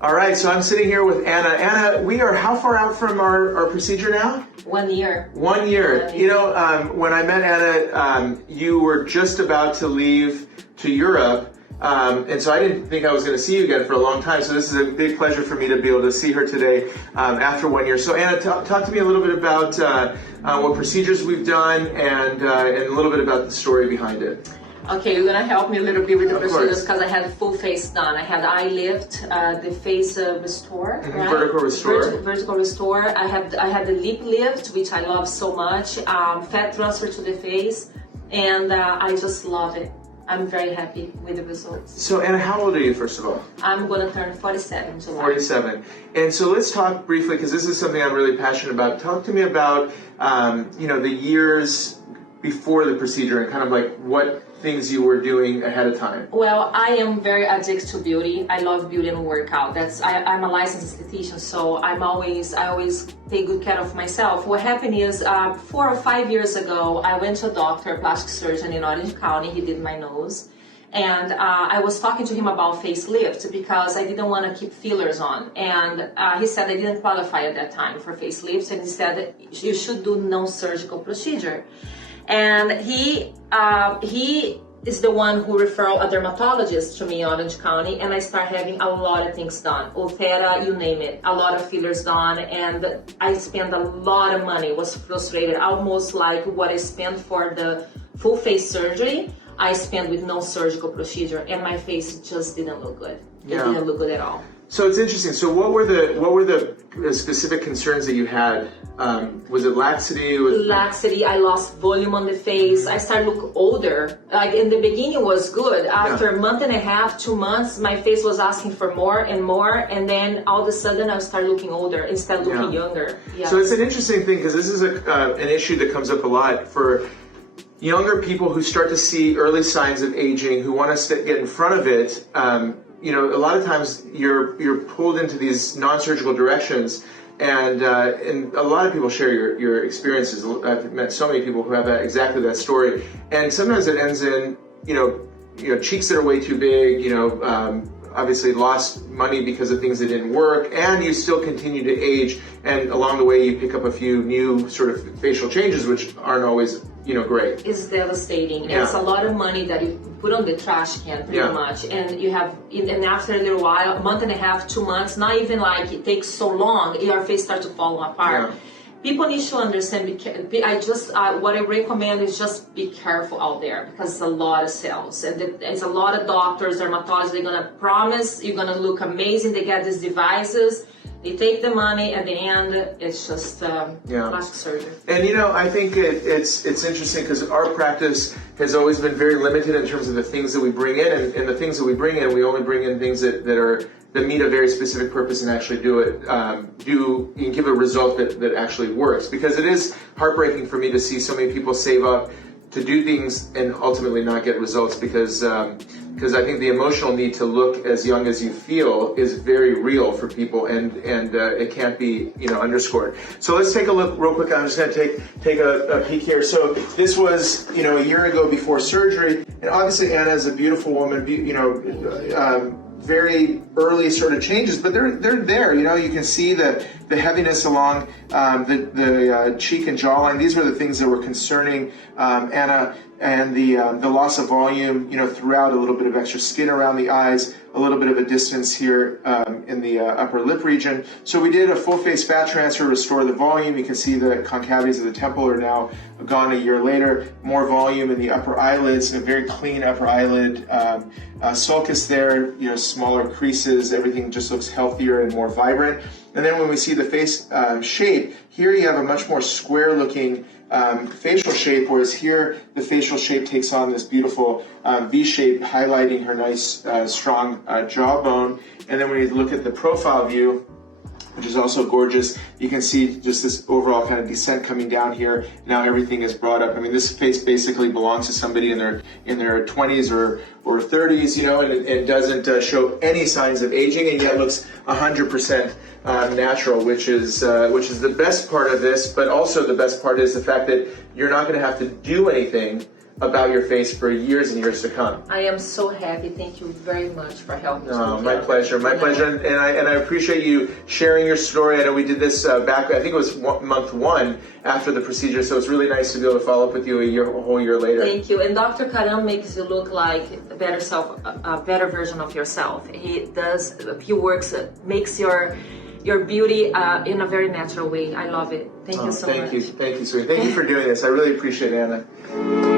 All right, so I'm sitting here with Anna. Anna, we are how far out from our procedure now? 1 year. 1 year. You know, when I met Anna, you were just about to leave to Europe, and so I didn't think I was going to see you again for a long time. So this is a big pleasure for me to be able to see her today after 1 year. So Anna, talk to me a little bit about what procedures we've done and a little bit about the story behind it. Okay, you're gonna help me a little bit with the procedures because I had the full face done. I had eye lift, the face restore, right? Vertical restore. Vertical restore. I had the lip lift, which I love so much. Fat transfer to the face, and I just love it. I'm very happy with the results. So Anna, how old are you, first of all? I'm gonna turn 47 in July. 47. And so let's talk briefly, because this is something I'm really passionate about. Talk to me about, the years before the procedure and kind of like what things you were doing ahead of time. Well, I am very addicted to beauty. I love beauty and workout. I'm a licensed esthetician, so I always take good care of myself. What happened is 4 or 5 years ago, I went to a doctor, a plastic surgeon in Orange County. He did my nose. And I was talking to him about facelift because I didn't want to keep fillers on. And he said I didn't qualify at that time for facelifts, and he said you should do non-surgical procedure. And he is the one who referred a dermatologist to me in Orange County, and I start having a lot of things done. Ulthera, you name it, a lot of fillers done, and I spent a lot of money, was frustrated, almost like what I spent for the full face surgery, I spent with no surgical procedure, and my face just didn't look good. It didn't look good at all. So it's interesting. So what were the specific concerns that you had? Was it laxity? Laxity. I lost volume on the face. I started to look older. Like in the beginning was good. After a month and a half, 2 months, my face was asking for more and more. And then all of a sudden I started looking older instead of looking younger. Yeah. So it's an interesting thing because this is an issue that comes up a lot for younger people who start to see early signs of aging, who want to get in front of it. A lot of times you're pulled into these non-surgical directions, and a lot of people share your experiences. I've met so many people who have exactly that story, and sometimes it ends in cheeks that are way too big. Obviously lost money because of things that didn't work, and you still continue to age, and along the way you pick up a few new sort of facial changes which aren't always great. It's devastating. Yeah. It's a lot of money that you put on the trash can pretty much, and you have, and after a little while, a month and a half, 2 months, not even like it takes so long, your face starts to fall apart. People need to understand. What I recommend is just be careful out there because it's a lot of cells, and there's a lot of doctors, dermatologists. They're gonna promise you're gonna look amazing. They get these devices. They take the money. At the end, it's just plastic surgery. And I think it's interesting because our practice has always been very limited in terms of the things that we bring in, and the things that we bring in, we only bring in things that meet a very specific purpose and actually and give a result that actually works. Because it is heartbreaking for me to see so many people save up to do things and ultimately not get results because I think the emotional need to look as young as you feel is very real for people, and it can't be underscored. So let's take a look real quick. I'm just going to take a peek here. So this was a year ago before surgery, and obviously Anna is a beautiful woman. Very early sort of changes, but they're there. You can see the heaviness along the cheek and jawline. These were the things that were concerning Anna, and the loss of volume, throughout, a little bit of extra skin around the eyes, a little bit of a distance here in the upper lip region. So we did a full face fat transfer to restore the volume. You can see the concavities of the temple are now gone a year later. More volume in the upper eyelids, a very clean upper eyelid sulcus there, smaller creases. Everything just looks healthier and more vibrant. And then when we see the face shape, here you have a much more square looking facial shape, whereas here the facial shape takes on this beautiful V shape, highlighting her nice strong jawbone. And then when you look at the profile view, which is also gorgeous, you can see just this overall kind of descent coming down here. Now everything is brought up. I mean, this face basically belongs to somebody in their 20s or 30s, and doesn't show any signs of aging, and yet looks 100% natural, which is the best part of this. But also the best part is the fact that you're not going to have to do anything about your face for years and years to come. I am so happy. Thank you very much for helping me. My pleasure, my pleasure. And I appreciate you sharing your story. I know we did this back, I think it was month 1 after the procedure, so it's really nice to be able to follow up with you a whole year later. Thank you. And Dr. Karam makes you look like a better version of yourself. He works, makes your beauty in a very natural way. I love it. Thank you so much. Thank you, sweetie. Thank you for doing this. I really appreciate it, Anna.